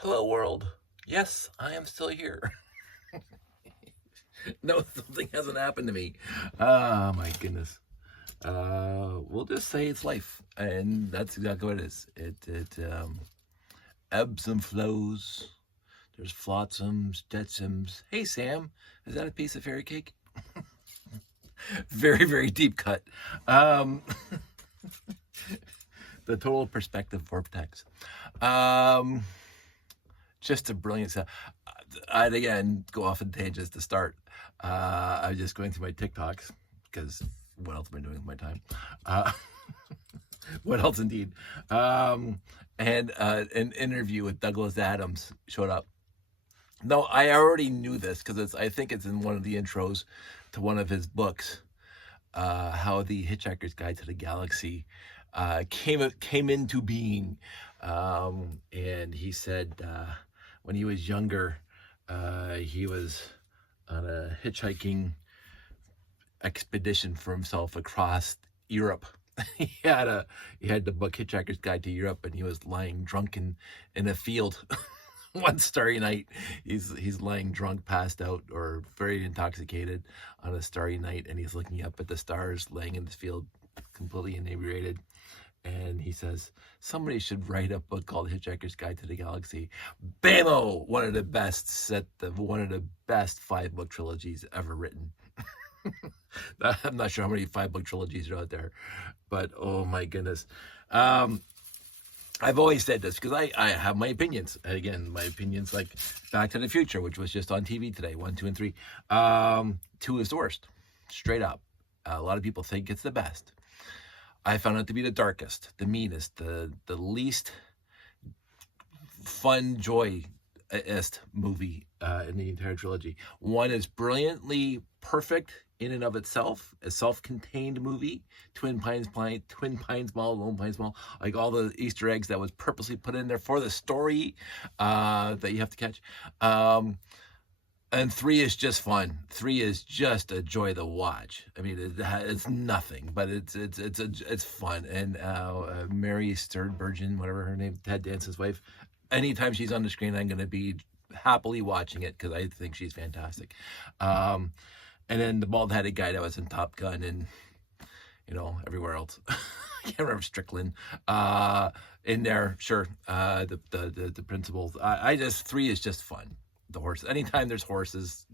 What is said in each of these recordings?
Hello, world. Yes, I am still here. No, something hasn't happened to me. Oh, my goodness. We'll just say it's life, and that's exactly what it is. It ebbs and flows. There's flotsams, jetsams. Hey, Sam, is that a piece of fairy cake? Very, very deep cut. Um, the total perspective vortex. Um, just a brilliant sound. I'd again go off on tangents to start. I was just going through my TikToks because what else am I doing with my time? Uh, what else indeed? And an interview with Douglas Adams showed up. No, I already knew this because I think it's in one of the intros to one of his books. How the Hitchhiker's Guide to the Galaxy came into being, and he said when he was younger, he was on a hitchhiking expedition for himself across Europe. he had the book Hitchhiker's Guide to Europe, and he was lying drunk in a field. One starry night, he's lying drunk, passed out, or very intoxicated on a starry night, and he's looking up at the stars, laying in this field, completely inebriated. And he says, somebody should write a book called Hitchhiker's Guide to the Galaxy. Bamo! One of the best 5-book trilogies ever written. I'm not sure how many 5-book trilogies are out there, but oh my goodness. I've always said this because I have my opinions. And again, my opinions like Back to the Future, which was just on TV today, 1, 2, and 3. 2 is the worst, straight up. A lot of people think it's the best. I found it to be the darkest, the meanest, the least fun, joyous movie in the entire trilogy. 1 is brilliantly perfect in and of itself, a self-contained movie. Twin Pines Mall, Lone Pines Mall, like all the Easter eggs that was purposely put in there for the story that you have to catch. And 3 is just fun. 3 is just a joy to watch. I mean, it's nothing, but it's fun. And Mary Steenburgen, whatever her name, Ted Danson's wife. Anytime she's on the screen, I'm going to be happily watching it because I think she's fantastic. And then the bald-headed guy that was in Top Gun and everywhere else. I can't remember Strickland. In there, sure. The principals. I just 3 is just fun. The horse. Anytime there's horses,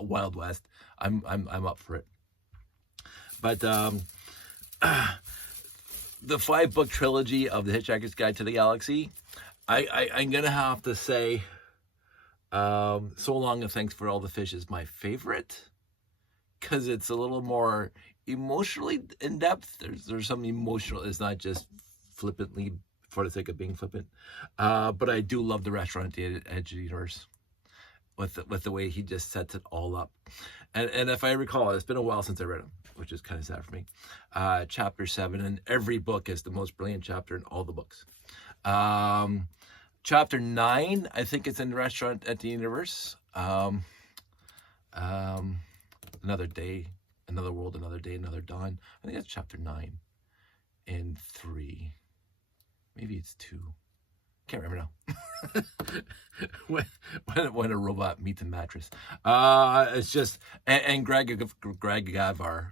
Wild West, I'm up for it. But the 5-book trilogy of the Hitchhiker's Guide to the Galaxy, I'm gonna have to say, So Long and Thanks for All the Fish is my favorite because it's a little more emotionally in depth. There's some emotional. It's not just flippantly for the sake of being flippant. But I do love the Restaurant at the Edge of the Universe. With the way he just sets it all up. And if I recall, it's been a while since I read him, which is kind of sad for me. Chapter 7 in every book is the most brilliant chapter in all the books. Chapter 9, I think it's in the Restaurant at the Universe. Another Day, Another World, Another Day, Another Dawn. I think that's chapter 9 and 3. Maybe it's 2. Can't remember now. when a robot meets a mattress. It's just and Greg Gavar.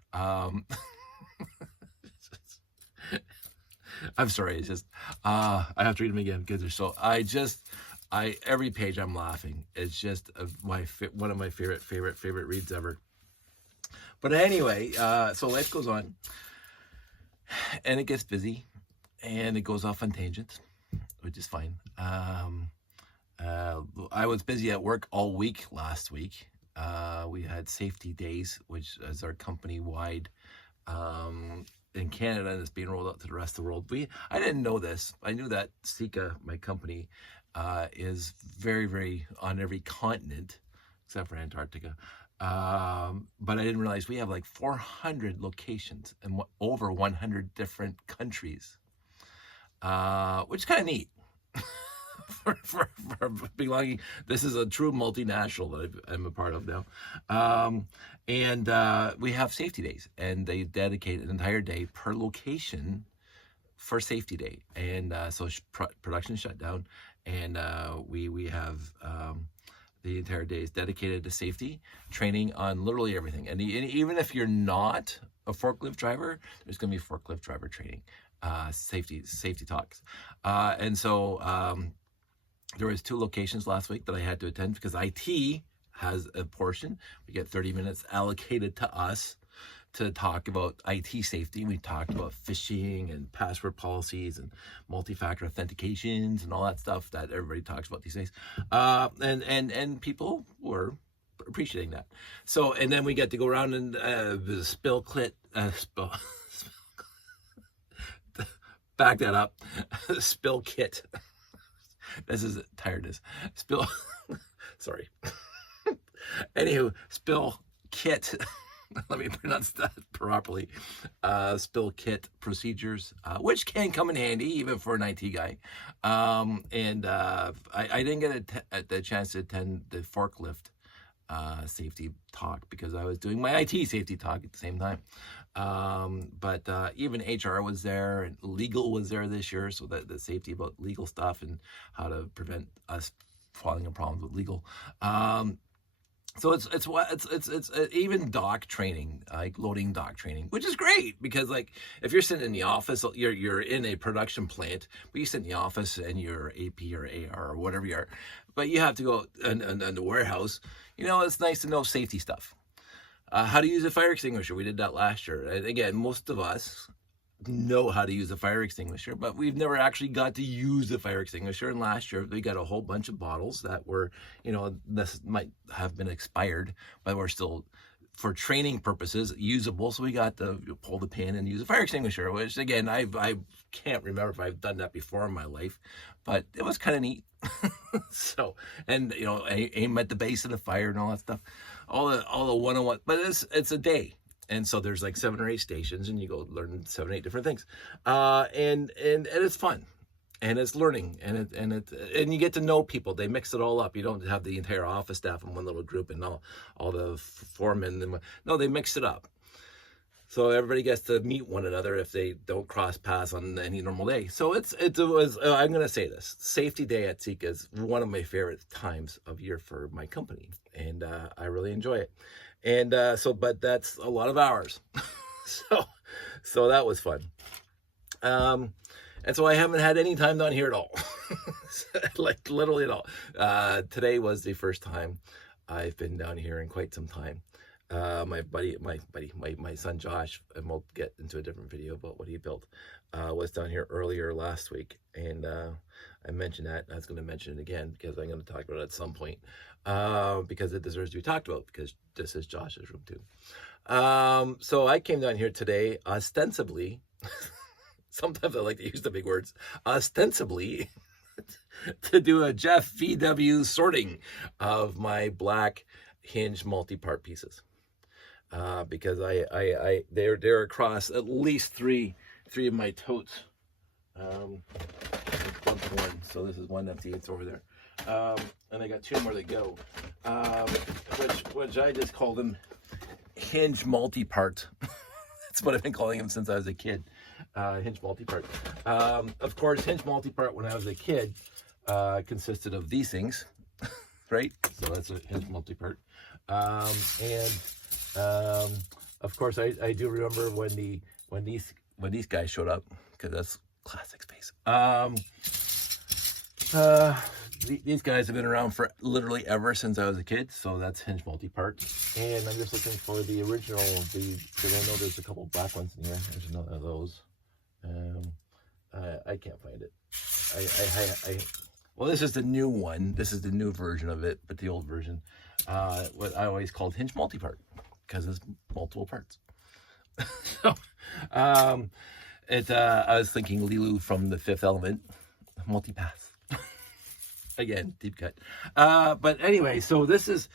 I'm sorry. It's just I have to read them again because they're so. Every page I'm laughing. It's just one of my favorite reads ever. But anyway, so life goes on, and it gets busy, and it goes off on tangents, which is fine. I was busy at work all week last week. We had safety days, which is our company-wide in Canada, and it's being rolled out to the rest of the world. I didn't know this. I knew that Sika, my company, is very, very on every continent except for Antarctica. But I didn't realize we have like 400 locations in over 100 different countries, which is kind of neat. for belonging. This is a true multinational that I'm a part of now. And we have safety days, and they dedicate an entire day per location for safety day. And so production shut down, and we have the entire day is dedicated to safety training on literally everything. And even if you're not a forklift driver, there's going to be forklift driver training, safety talks. And so there was 2 locations last week that I had to attend because IT has a portion. We get 30 minutes allocated to us to talk about IT safety. We talked about phishing and password policies and multi-factor authentications and all that stuff that everybody talks about these days. And people were appreciating that. So, and then we get to go around and back that up, spill kit. This is tiredness. Sorry. Anywho, spill kit. Let me pronounce that properly. Spill kit procedures, which can come in handy even for an IT guy. I didn't get the chance to attend the forklift safety talk because I was doing my IT safety talk at the same time. But even HR was there and legal was there this year, so that the safety about legal stuff and how to prevent us falling in problems with legal. So it's even dock training, like loading dock training, which is great because like if you're sitting in the office, you're in a production plant, but you sit in the office and you're AP or AR or whatever you are, but you have to go in the warehouse. You know, it's nice to know safety stuff. How to use a fire extinguisher. We did that last year. And again, most of us know how to use a fire extinguisher, but we've never actually got to use a fire extinguisher. And last year we got a whole bunch of bottles that were, you know, this might have been expired, but we're still, for training purposes, usable. So we got to pull the pin and use a fire extinguisher, which again, I can't remember if I've done that before in my life, but it was kind of neat. So, and you know, aim at the base of the fire and all that stuff, all the 101, but it's a day. And so there's like 7 or 8 stations and you go learn 7 or 8 different things. And it's fun and it's learning and you get to know people. They mix it all up. You don't have the entire office staff in one little group and all the foremen. No, they mix it up. So everybody gets to meet one another if they don't cross paths on any normal day. So it was, I'm going to say this, Safety Day at Seek is one of my favorite times of year for my company. And I really enjoy it. And but that's a lot of hours. so that was fun. And so I haven't had any time down here at all. Like literally at all. Today was the first time I've been down here in quite some time. My son Josh, and we'll get into a different video about what he built, was down here earlier last week. And I mentioned that, and I was going to mention it again because I'm going to talk about it at some point. Because it deserves to be talked about, because this is Josh's room too. So I came down here today ostensibly, sometimes I like to use the big words, ostensibly, to do a Jeff VW sorting of my black hinge multi-part pieces. Because they're across at least three of my totes. One, so this is one empty, it's over there. And I got 2 more to go, which I just call them hinge multi-part. That's what I've been calling them since I was a kid. Hinge multi-part. Of course, hinge multi-part when I was a kid consisted of these things, right? So that's a hinge multi-part. Of course, I do remember when these guys showed up, because that's classic space. These guys have been around for literally ever since I was a kid, so that's hinge multi-part. And I'm just looking for the original, because I know there's a couple black ones in here. There's another of those. I can't find it. Well, this is the new one. This is the new version of it, but the old version, what I always called hinge multi-part, because it's multiple parts. So, I was thinking Lilu from The Fifth Element, multi-path. Again, deep cut. But anyway, so this is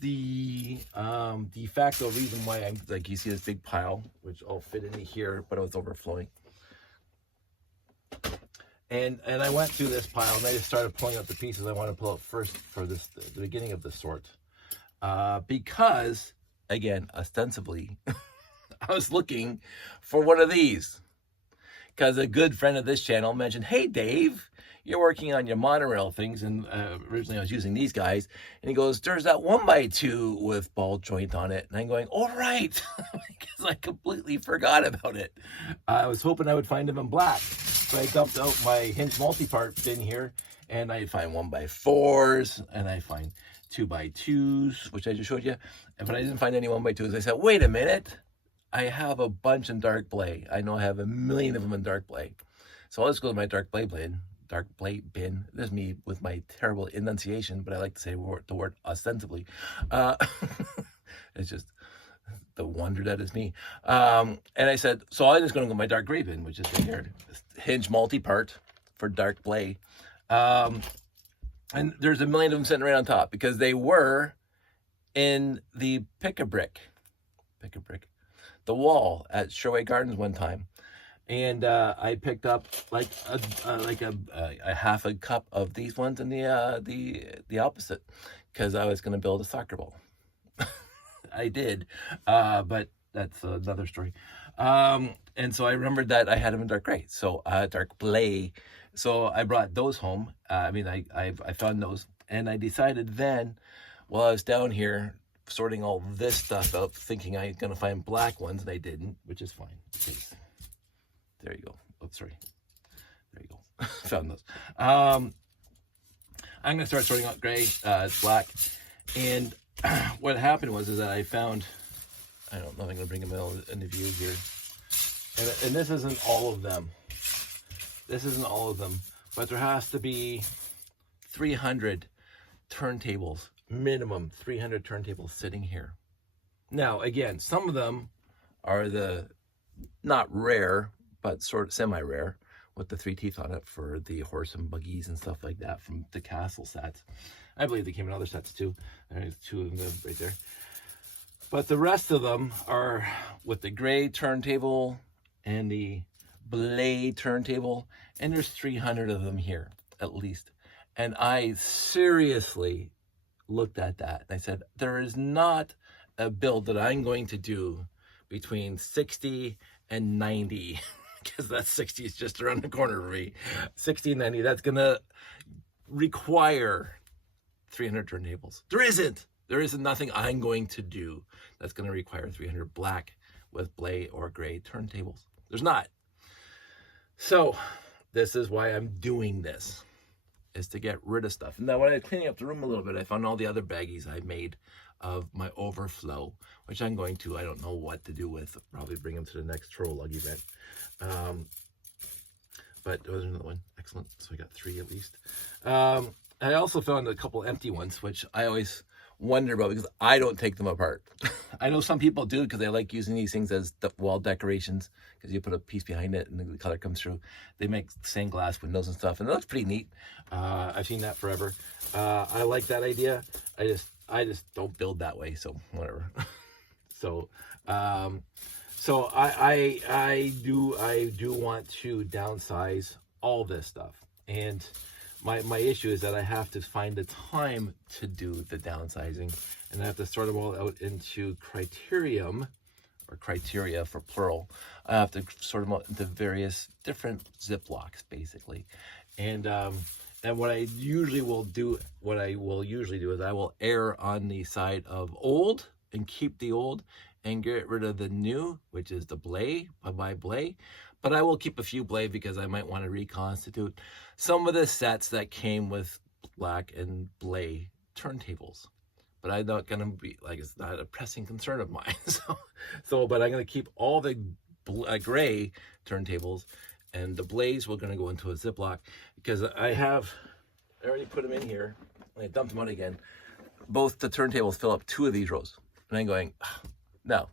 the de facto reason why I'm like, you see this big pile, which all fit into here, but it was overflowing. And I went through this pile and I just started pulling out the pieces I want to pull out first for the beginning of the sort. Because, again, ostensibly, I was looking for one of these. Because a good friend of this channel mentioned, hey, Dave, you're working on your monorail things, and originally I was using these guys, and he goes, there's that 1x2 with ball joint on it, and I'm going, all right, because I completely forgot about it. I was hoping I would find them in black, so I dumped out my hinge multi-part bin here, and I find 1x4s, and I find 2x2s, which I just showed you, but I didn't find any 1x2s. I said, wait a minute, I have a bunch in dark blay. I know I have a million of them in dark blay. So I'll just go to my dark blay bin. This is me with my terrible enunciation, but I like to say the word ostensibly. It's just the wonder that is me. And I said, so I'm just going to go to my dark gray bin, which is right here. Hinge multi-part for dark blay. And there's a million of them sitting right on top because they were in the pick-a-brick, the wall at Sherway Gardens one time. And I picked up like a half a cup of these ones and the opposite, because I was going to build a soccer ball. I did, but that's another story. And so I remembered that I had them in dark gray, so dark blay. So I brought those home. I found those, and I decided then, while I was down here sorting all this stuff out, thinking I was going to find black ones, and I didn't, which is fine. There you go. Oh, sorry. There you go. Found those. I'm going to start sorting out gray, black. And what happened was that I found, I don't know if I'm going to bring them in the view here. And this isn't all of them. But there has to be 300 turntables, minimum 300 turntables sitting here. Now, again, some of them are not rare, but sort of semi-rare, with the 3 teeth on it for the horse and buggies and stuff like that from the castle sets. I believe they came in other sets too. There's 2 of them right there. But the rest of them are with the gray turntable and the blade turntable, and there's 300 of them here, at least. And I seriously looked at that, and I said, there is not a build that I'm going to do between 60 and 90, because that 60 is just around the corner for me. 60 and 90, that's gonna require 300 turntables. There isn't nothing I'm going to do that's gonna require 300 black with blay or gray turntables. There's not. So this is why I'm doing this, is to get rid of stuff. Now, when I was cleaning up the room a little bit, I found all the other baggies I made of my overflow, which I'm going to, I don't know what to do with, probably bring them to the next Throw Lug event. But there was another one. Excellent. So I got 3 at least. I also found a couple empty ones, which I always wonder about because I don't take them apart. I know some people do because they like using these things as wall decorations, because you put a piece behind it and the color comes through. They make stained glass windows and stuff, and it looks pretty neat. I've seen that forever. I like that idea. I just don't build that way, so whatever. So I do want to downsize all this stuff, and my issue is that I have to find the time to do the downsizing, and I have to sort them all out into criteria for plural. I have to sort them out into various different Ziplocs, basically, and what I usually will do is I will err on the side of old and keep the old and get rid of the new, which is the blay, bye-bye blay. But I will keep a few blade because I might want to reconstitute some of the sets that came with black and blay turntables. But I'm not going to be, like, it's not a pressing concern of mine. But I'm going to keep all the gray turntables, and the blades we're going to go into a Ziploc, because I already put them in here, and I dumped them out again. Both the turntables fill up 2 of these rows. And I'm going, no.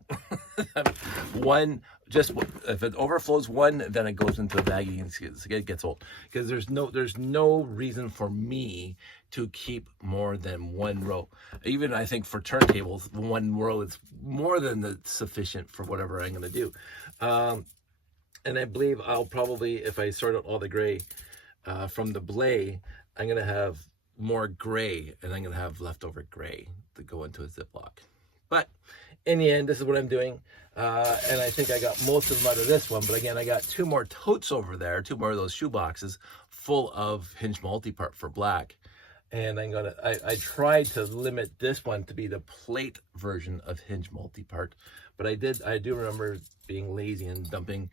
One, just if it overflows one, then it goes into a baggie and it gets old. Because there's no reason for me to keep more than 1 row. Even I think for turntables, 1 row is more than sufficient for whatever I'm going to do. And I believe I'll probably, if I sort out all the gray from the blay, I'm going to have more gray, and I'm going to have leftover gray to go into a Ziploc. But in the end, this is what I'm doing. And I think I got most of them out of this one. But again, I got 2 more totes over there, 2 more of those shoe boxes full of hinge multi-part for black. And I tried to limit this one to be the plate version of hinge multi-part, but I do remember being lazy and dumping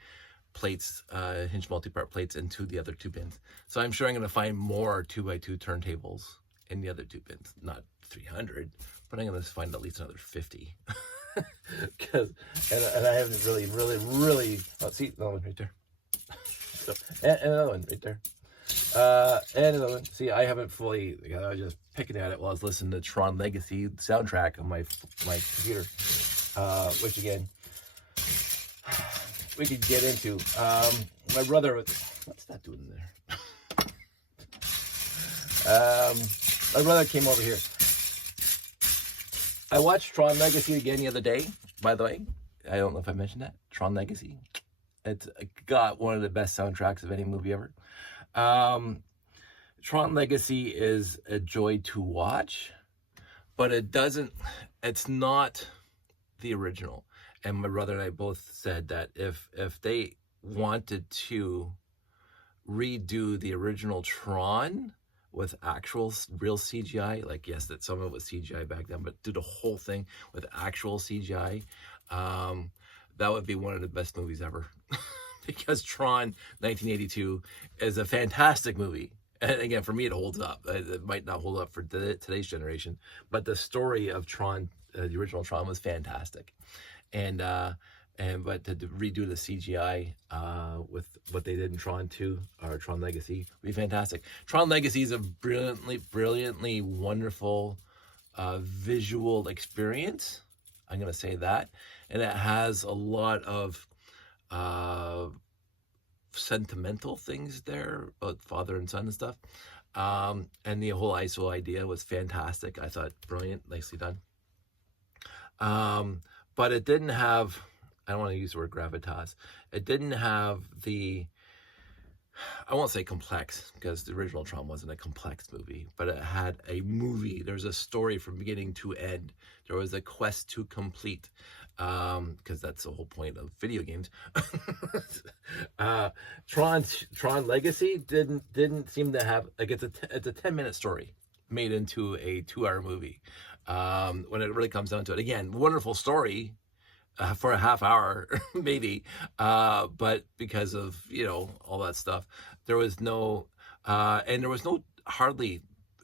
plates, hinge multi-part plates into the other 2 bins. So I'm sure I'm going to find more 2x2 turntables in the other 2 bins, not 300, but I'm going to find at least another 50. and I haven't really, oh, see, another one right there. So, and another one right there. And another one. See, I haven't fully, I was just picking at it while I was listening to Tron Legacy soundtrack on my computer, which again, we could get into. My brother, what's that doing there? My brother came over here. I watched Tron Legacy again the other day, by the way. I don't know if I mentioned that. Tron Legacy. It's got one of the best soundtracks of any movie ever. Tron Legacy is a joy to watch, but it's not the original. And my brother and I both said that if they wanted to redo the original Tron with actual real CGI, like, yes, that some of it was CGI back then, but do the whole thing with actual CGI, that would be one of the best movies ever. Because Tron 1982 is a fantastic movie. And again, for me, it holds up. It might not hold up for today's generation, but the story of Tron, the original Tron, was fantastic. But to redo the CGI with what they did in Tron 2 or Tron Legacy would be fantastic. Tron Legacy is a brilliantly wonderful visual experience. I'm going to say that. And it has a lot of sentimental things there about father and son and stuff. And the whole ISO idea was fantastic. I thought brilliant, nicely done. But it didn't have, I don't want to use the word gravitas. It didn't have the, I won't say complex, because the original Tron wasn't a complex movie, but it had a movie. There's a story from beginning to end. There was a quest to complete, because that's the whole point of video games. Tron Legacy didn't seem to have, like, it's a 10-minute story made into a 2-hour movie. When it really comes down to it, again, wonderful story for a half hour, maybe, but because of, all that stuff, there was no, and there was no hardly,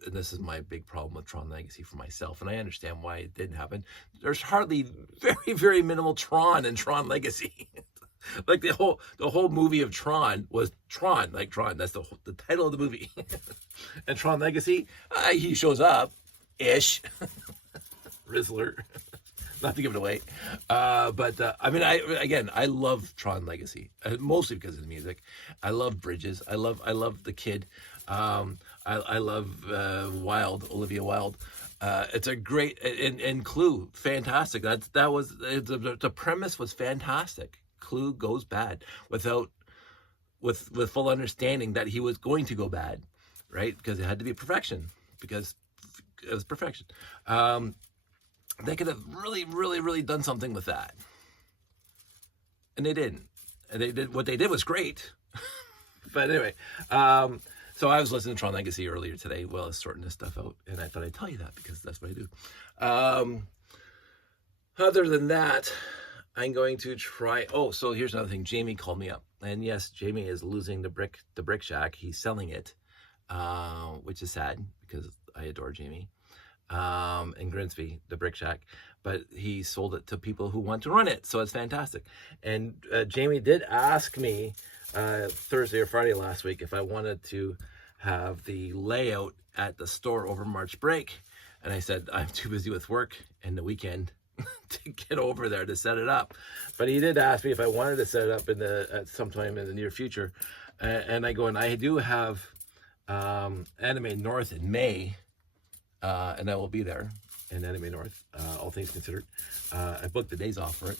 and this is my big problem with Tron Legacy for myself, and I understand why it didn't happen. There's hardly very, very minimal Tron in Tron Legacy. Like the whole movie of Tron was Tron, like Tron. That's the title of the movie. And Tron Legacy, he shows up, ish, Rizzler. Not to give it away, but I mean, I love Tron Legacy, mostly because of the music. I love Bridges. I love the kid. I love Olivia Wilde. It's a great, and Clue, fantastic. The premise was fantastic. Clue goes bad with full understanding that he was going to go bad, right? Because it had to be perfection, because it was perfection. They could have really, really, really done something with that. And they didn't. And what they did was great. But anyway, so I was listening to Tron Legacy earlier today while I was sorting this stuff out, and I thought I'd tell you that because that's what I do. Other than that, I'm going to try. Oh, so here's another thing. Jamie called me up, and yes, Jamie is losing the brick shack. He's selling it, which is sad because I adore Jamie. In Grimsby, the brick shack, but he sold it to people who want to run it, so it's fantastic. And Jamie did ask me Thursday or Friday last week if I wanted to have the layout at the store over March break, and I said I'm too busy with work and the weekend to get over there to set it up. But he did ask me if I wanted to set it up at sometime in the near future, and I go, and I do have Anime North in May. And I will be there in Anime North, all things considered. I booked the days off for it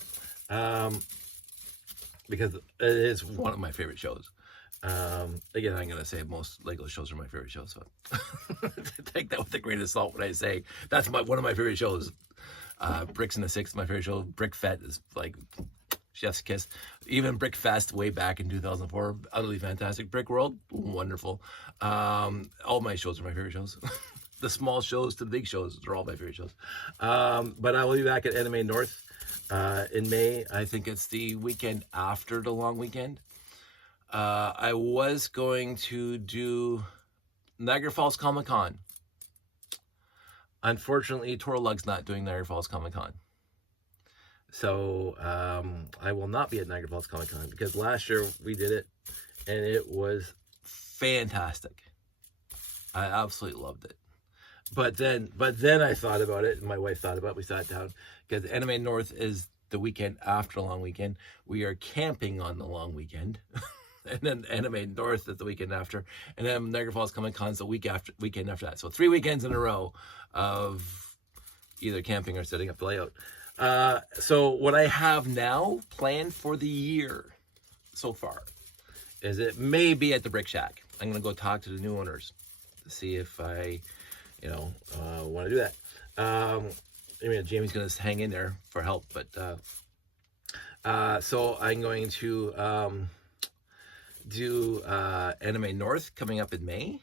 because it is one of my favorite shows. Again, I'm going to say most Lego shows are my favorite shows, so take that with a grain of salt when I say that's one of my favorite shows. Bricks in the Six is my favorite show. Brick Fett is like chef's kiss. Even Brick Fest way back in 2004, utterly fantastic. Brick World, wonderful. All my shows are my favorite shows. The small shows to the big shows are all my favorite shows. But I will be back at Anime North in May. I think it's the weekend after the long weekend. I was going to do Niagara Falls Comic Con. Unfortunately, Toro Lug's not doing Niagara Falls Comic Con. So I will not be at Niagara Falls Comic Con because last year we did it and it was fantastic. I absolutely loved it. But then I thought about it, and my wife thought about it. We sat down because Anime North is the weekend after the long weekend. We are camping on the long weekend. And then Anime North is the weekend after, and then Niagara Falls Comic Con is the weekend after that. So 3 weekends in a row of either camping or setting up the layout. So what I have now planned for the year so far is it may be at the Brick Shack. I'm gonna go talk to the new owners to see if I, want to do that. I mean, Jamie's gonna hang in there for help, but so I'm going to do Anime North coming up in May.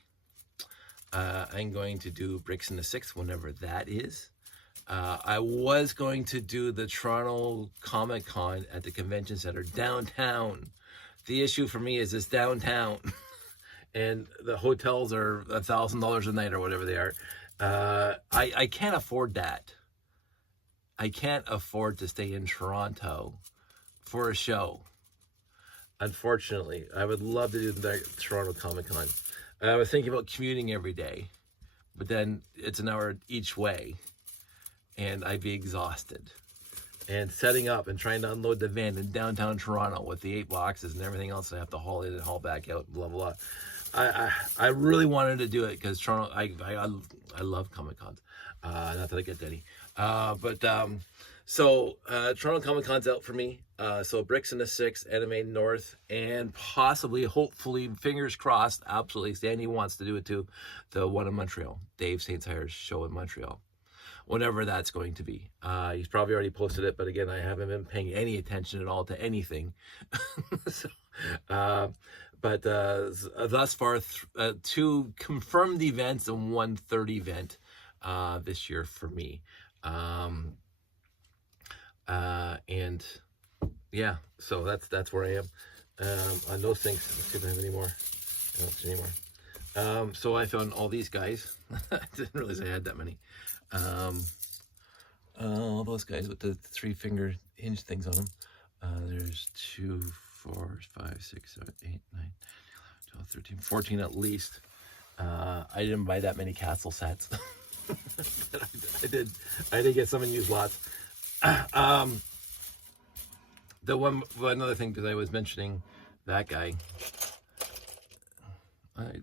I'm going to do Bricks in the Sixth whenever that is. I was going to do the Toronto Comic Con at the Convention Center downtown. The issue for me is it's downtown, and the hotels are $1,000 a night or whatever they are. I can't afford that. I can't afford to stay in Toronto for a show. Unfortunately, I would love to do the Toronto Comic Con. I was thinking about commuting every day, but then it's an hour each way, and I'd be exhausted. And setting up and trying to unload the van in downtown Toronto with the 8 boxes and everything else I have to haul in and haul back out, blah, blah, blah. I really wanted to do it because Toronto, I love Comic Cons. Not that I get any. So Toronto Comic Con's out for me. So Bricks in the Sixth, Anime North, and possibly, hopefully, fingers crossed, absolutely, Sandy wants to do it too, the one in Montreal, Dave St. Cyre's show in Montreal, whenever that's going to be. He's probably already posted it, but again, I haven't been paying any attention at all to anything. Thus far, 2 confirmed events and 1 third event this year for me. And yeah, so that's where I am on those things. Let's see if I have any more. I don't see any more. So I found all these guys. I didn't realize I had that many. All those guys with the 3-finger hinge things on them. There's 2, 4, 5, 6, 7, 8, 9, 12, 13, 14 at least. I didn't buy that many castle sets. But I did get some and use lots. Another thing, because I was mentioning that guy,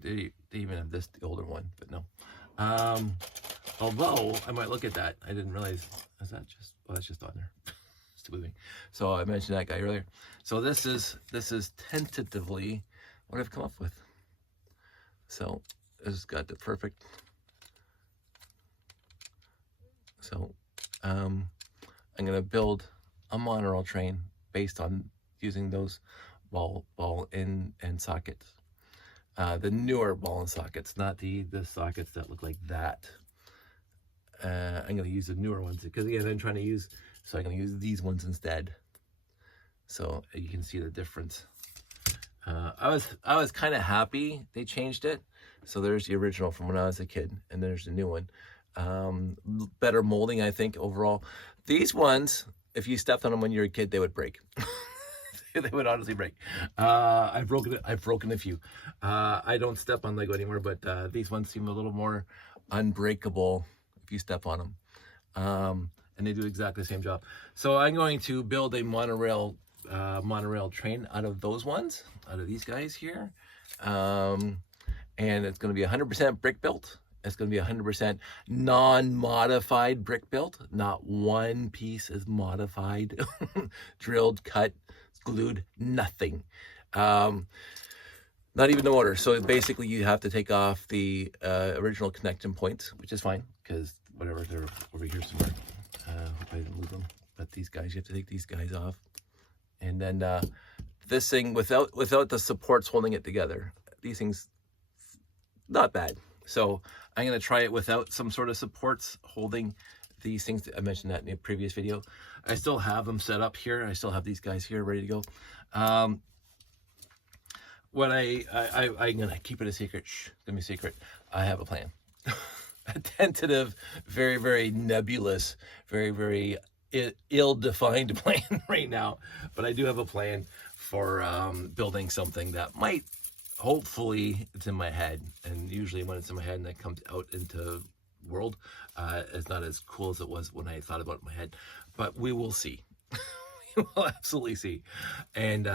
they even have this, the older one, but no. Although I might look at that, I didn't realize, is that just, well, that's just on there. Stupid me. So I mentioned that guy earlier. So this is tentatively what I've come up with. So it's got the perfect. So I'm going to build a monorail train based on using those ball and sockets. The newer ball and sockets, not the sockets that look like that. I'm going to use the newer ones because again, I'm trying to use, so I'm going to use these ones instead. So you can see the difference. I was kind of happy they changed it. So there's the original from when I was a kid, and there's the new one. Better molding, I think, overall. These ones, if you stepped on them when you were a kid, they would break. They would honestly break. I've broken a few. I don't step on Lego anymore, but these ones seem a little more unbreakable if you step on them. And they do exactly the same job. So I'm going to build a monorail train out of those ones, out of these guys here. And it's going to be 100% brick built. It's going to be 100% non-modified brick built. Not one piece is modified, drilled, cut, glued, nothing. Not even the motor. So basically you have to take off the original connection points, which is fine because whatever, they're over here somewhere. Hope I didn't move them. But these guys, you have to take these guys off And then this thing, without the supports holding it together, these things, not bad. So I'm going to try it without some sort of supports holding these things. I mentioned that in a previous video. I still have them set up here. I still have these guys here ready to go. What I'm going to keep it a secret. Shh, it's going to be a secret. I have a plan. A tentative, very, very nebulous, very, very ill-defined plan right now. But I do have a plan for building something that might, hopefully, it's in my head. And usually when it's in my head and it comes out into world, it's not as cool as it was when I thought about it in my head. But we will see. We will absolutely see. And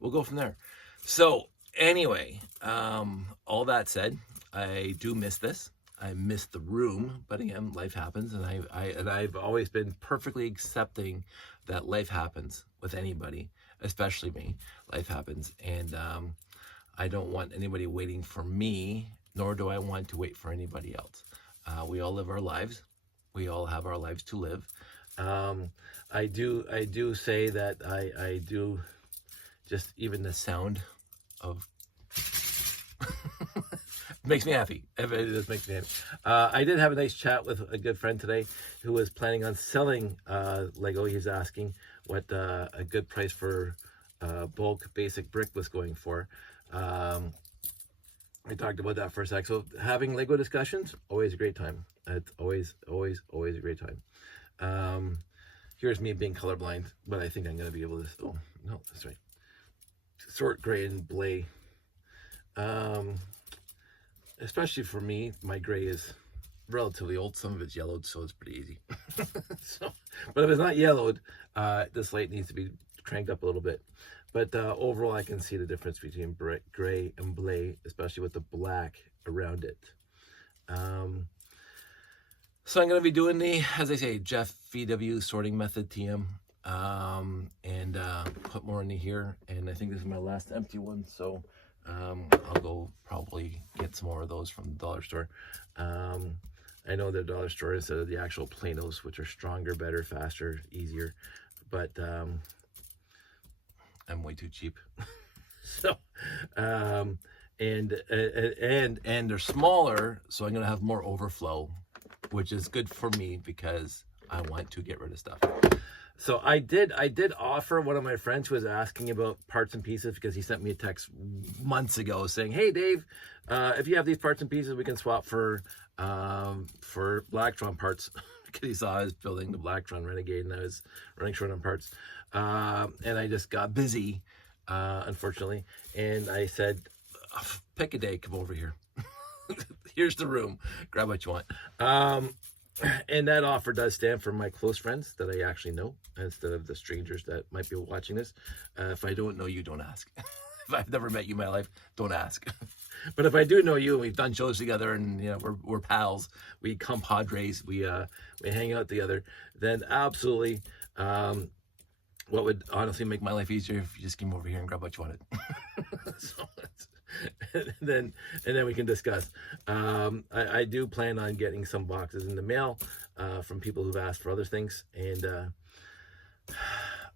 we'll go from there. So anyway, all that said, I do miss this. I miss the room, but again, life happens, and I've always been perfectly accepting that life happens with anybody, especially me. Life happens, and I don't want anybody waiting for me, nor do I want to wait for anybody else. We all live our lives. We all have our lives to live. I do say that I do, just even the sound of makes me happy. It just makes me happy. I did have a nice chat with a good friend today who was planning on selling Lego. He's asking what a good price for bulk basic brick was going for. I talked about that for a sec. So having Lego discussions, always a great time. It's always a great time. Here's me being colorblind, but I think I'm going to be able to, oh, no, that's right. Sort gray and blay. Especially for me, my gray is relatively old. Some of it's yellowed, so it's pretty easy. But if it's not yellowed, this light needs to be cranked up a little bit. But overall, I can see the difference between gray and blay, especially with the black around it. So I'm going to be doing the, as I say, Jeff VW sorting method TM, and put more into here. And I think this is my last empty one, so I'll go probably get some more of those from the dollar store. I know the dollar store instead of the actual Planos, which are stronger, better, faster, easier, but I'm way too cheap. So and they're smaller, so I'm gonna have more overflow, which is good for me because I want to get rid of stuff. So I did offer one of my friends who was asking about parts and pieces, because he sent me a text months ago saying, hey Dave, if you have these parts and pieces, we can swap for Blacktron parts. Because he saw I was building the Blacktron Renegade and I was running short on parts. And I just got busy, unfortunately. And I said, pick a day, come over here. Here's the room, grab what you want. And that offer does stand for my close friends that I actually know, instead of the strangers that might be watching this. If I don't know you, don't ask. If I've never met you in my life, don't ask. But if I do know you and we've done shows together and you know we're pals, we compadres, we hang out together, then absolutely, what would honestly make my life easier if you just came over here and grabbed what you wanted. So and then we can discuss. I do plan on getting some boxes in the mail from people who've asked for other things, and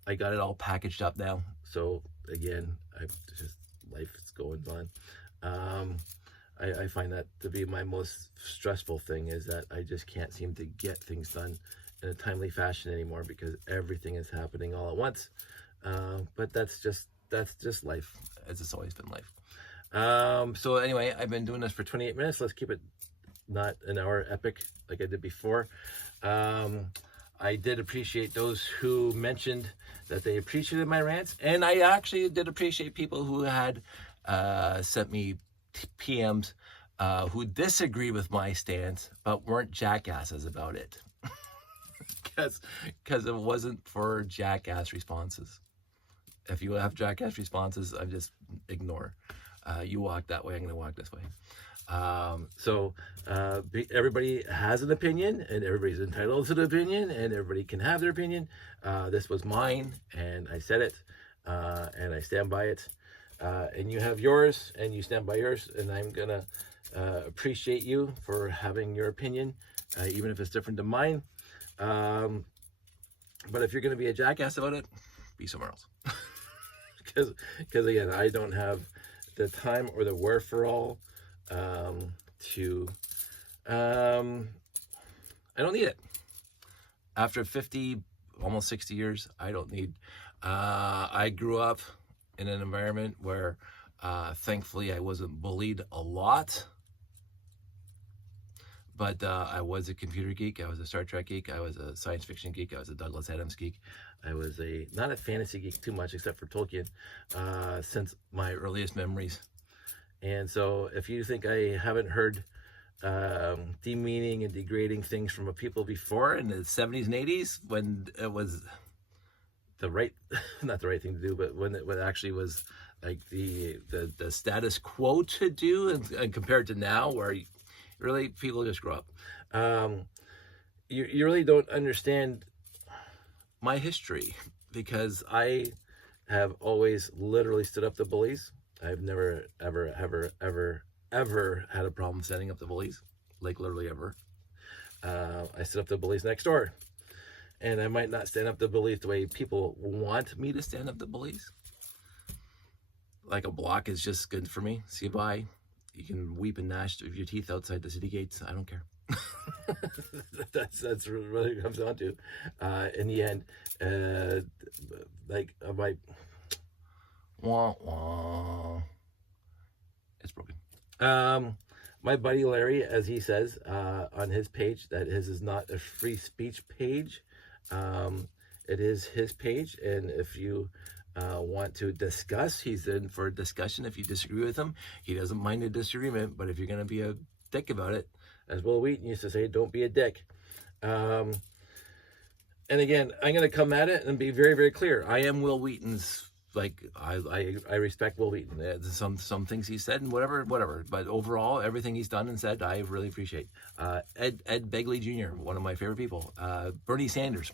I got it all packaged up now. So again, life is going on. I find that to be my most stressful thing, is that I just can't seem to get things done in a timely fashion anymore because everything is happening all at once. But that's just life, as it's always been life. So anyway, I've been doing this for 28 minutes. Let's keep it not an hour epic like I did before. I did appreciate those who mentioned that they appreciated my rants, and I actually did appreciate people who had sent me PMs who disagree with my stance but weren't jackasses about it. Because it wasn't for jackass responses. If you have jackass responses, I just ignore. You walk that way, I'm going to walk this way. So everybody has an opinion, and everybody's entitled to the opinion, and everybody can have their opinion. This was mine, and I said it, and I stand by it. And you have yours, and you stand by yours, and I'm going to appreciate you for having your opinion, even if it's different than mine. But if you're going to be a jackass about it, be somewhere else. Because again, I don't have the time or the wherewithal to, I don't need it. After 50, almost 60 years, I don't need, I grew up in an environment where thankfully I wasn't bullied a lot. But I was a computer geek. I was a Star Trek geek. I was a science fiction geek. I was a Douglas Adams geek. I was not a fantasy geek too much, except for Tolkien, since my earliest memories. And so if you think I haven't heard demeaning and degrading things from people before in the 70s and 80s, when it was the right, not the right thing to do, but when it actually was like the status quo to do, and compared to now, where really, people just grow up. You really don't understand my history, because I have always literally stood up to bullies. I've never, ever had a problem standing up to bullies, like literally ever. I stood up to bullies next door, and I might not stand up to bullies the way people want me to stand up to bullies. Like a block is just good for me. See you bye. You can weep and gnash of your teeth outside the city gates. I don't care. that's really what it comes down to. In the end, like my wah wah, it's broken. My buddy Larry, as he says on his page, that his is not a free speech page. It is his page, and if you want to discuss, he's in for a discussion. If you disagree with him, he doesn't mind a disagreement, but if you're going to be a dick about it, as Will Wheaton used to say, don't be a dick. And again, I'm going to come at it and be very, very clear. I am Will Wheaton's, like, I respect Will Wheaton. Some things he said and whatever, but overall, everything he's done and said, I really appreciate. Ed Begley Jr., one of my favorite people. Bernie Sanders.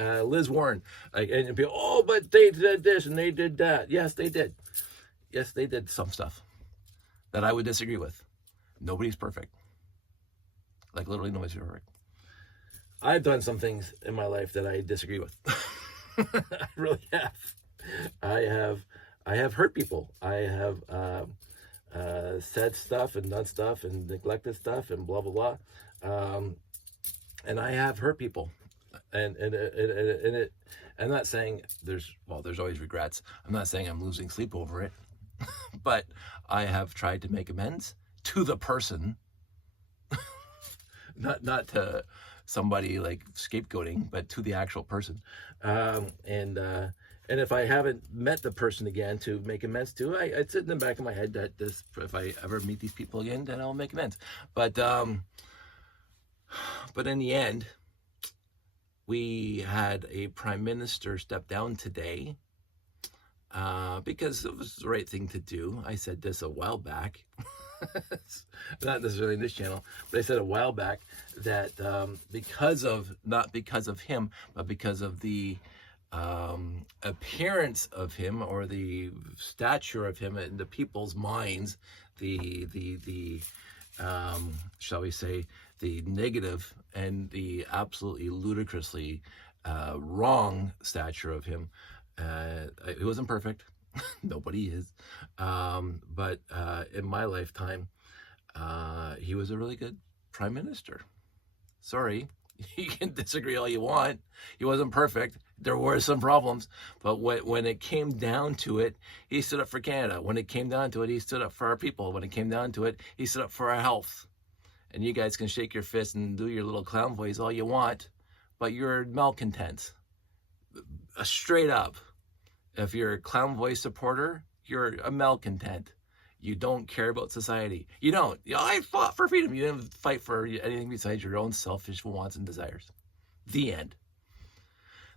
Liz Warren, and people, oh, but they did this and they did that. Yes, they did. Yes, they did some stuff that I would disagree with. Nobody's perfect. Like, literally nobody's perfect. I've done some things in my life that I disagree with. I really have. I have hurt people. I have said stuff and done stuff and neglected stuff and blah blah blah. And I have hurt people. And I'm not saying there's always regrets. I'm not saying I'm losing sleep over it, but I have tried to make amends to the person, not to somebody like scapegoating, but to the actual person. And if I haven't met the person again to make amends to, I'd sit in the back of my head that if I ever meet these people again, then I'll make amends. But in the end, we had a prime minister step down today because it was the right thing to do. I said this a while back, not necessarily in this channel, but I said a while back that not because of him, but because of the appearance of him, or the stature of him in the people's minds, the shall we say, the negative and the absolutely ludicrously wrong stature of him. He wasn't perfect. Nobody is. But in my lifetime, he was a really good prime minister. Sorry, you can disagree all you want. He wasn't perfect. There were some problems. But when it came down to it, he stood up for Canada. When it came down to it, he stood up for our people. When it came down to it, he stood up for our health. And you guys can shake your fist and do your little clown voice all you want, but you're malcontents. Straight up. If you're a clown voice supporter, you're a malcontent. You don't care about society. You don't. I fought for freedom. You didn't fight for anything besides your own selfish wants and desires. The end.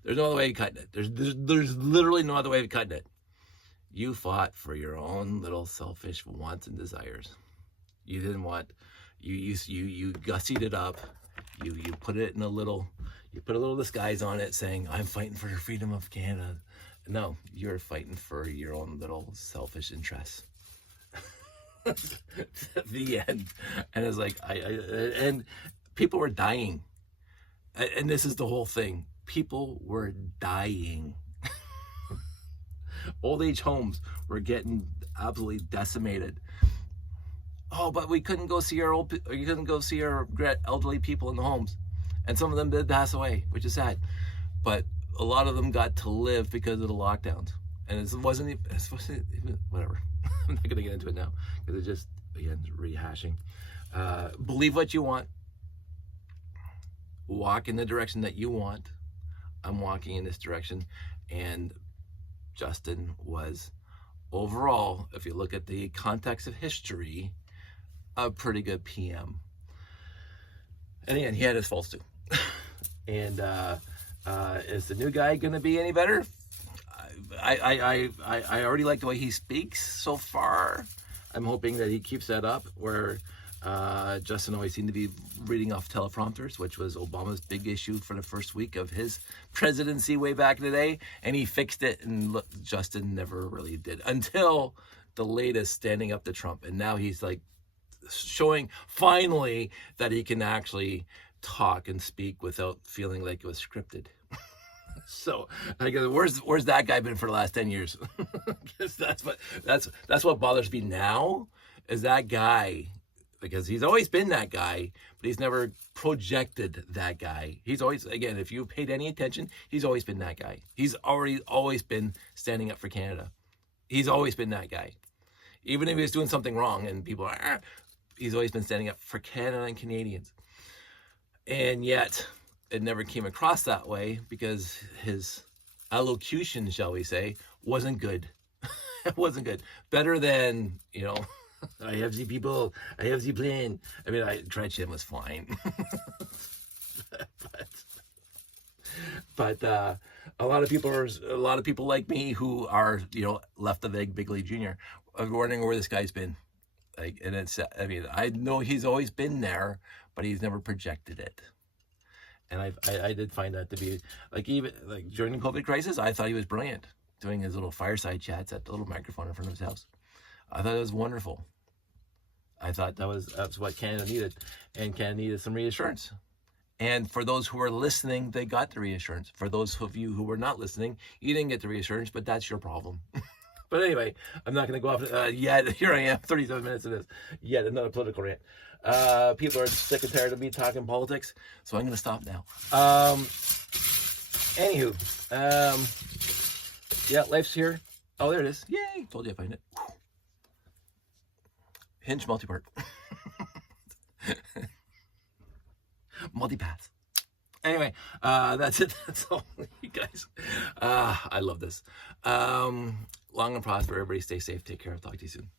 There's no other way of cutting it. There's literally no other way of cutting it. You fought for your own little selfish wants and desires. You didn't want... You gussied it up. You put it in a little disguise on it, saying, I'm fighting for the freedom of Canada. No, you're fighting for your own little selfish interests. The end. And it's like, and people were dying. And this is the whole thing. People were dying. Old age homes were getting absolutely decimated. Oh, but we couldn't go see our elderly people in the homes, and some of them did pass away, which is sad. But a lot of them got to live because of the lockdowns, and it wasn't even whatever. I'm not going to get into it now because it's just, again, rehashing. Believe what you want. Walk in the direction that you want. I'm walking in this direction, and Justin was, overall, if you look at the context of history, a pretty good PM. And again, he had his faults too. And is the new guy going to be any better? I already like the way he speaks so far. I'm hoping that he keeps that up, where Justin always seemed to be reading off teleprompters, which was Obama's big issue for the first week of his presidency way back in the day, and he fixed it, and look, Justin never really did until the latest standing up to Trump, and now he's like showing finally that he can actually talk and speak without feeling like it was scripted. So I guess where's that guy been for the last 10 years? Because that's what bothers me now, is that guy, because he's always been that guy, but he's never projected that guy. He's always, again, if you paid any attention, he's always been that guy. He's always been standing up for Canada. He's always been that guy. Even if he was doing something wrong and people are, he's always been standing up for Canada and Canadians. And yet, it never came across that way because his elocution, shall we say, wasn't good. It wasn't good. Better than, I have the people, I have the plane. I mean, Dredgen was fine. but a lot of people like me who are, left of Egg Bigley Jr. are wondering where this guy's been. And I know he's always been there, but he's never projected it. And I did find that to be, even during the COVID crisis, I thought he was brilliant, doing his little fireside chats at the little microphone in front of his house. I thought it was wonderful. I thought that's what Canada needed, and Canada needed some reassurance. And for those who were listening, they got the reassurance. For those of you who were not listening, you didn't get the reassurance, but that's your problem. But anyway, I'm not going to go off yet. Here I am, 37 minutes of this. Yet another political rant. People are sick and tired of me talking politics, so I'm going to stop now. Anywho, yeah, life's here. Oh, there it is. Yay! Told you I find it. Hinge multi-part. Multi-paths. Anyway, that's it. That's all, you guys. I love this. Long and prosper. Everybody stay safe. Take care. I'll talk to you soon.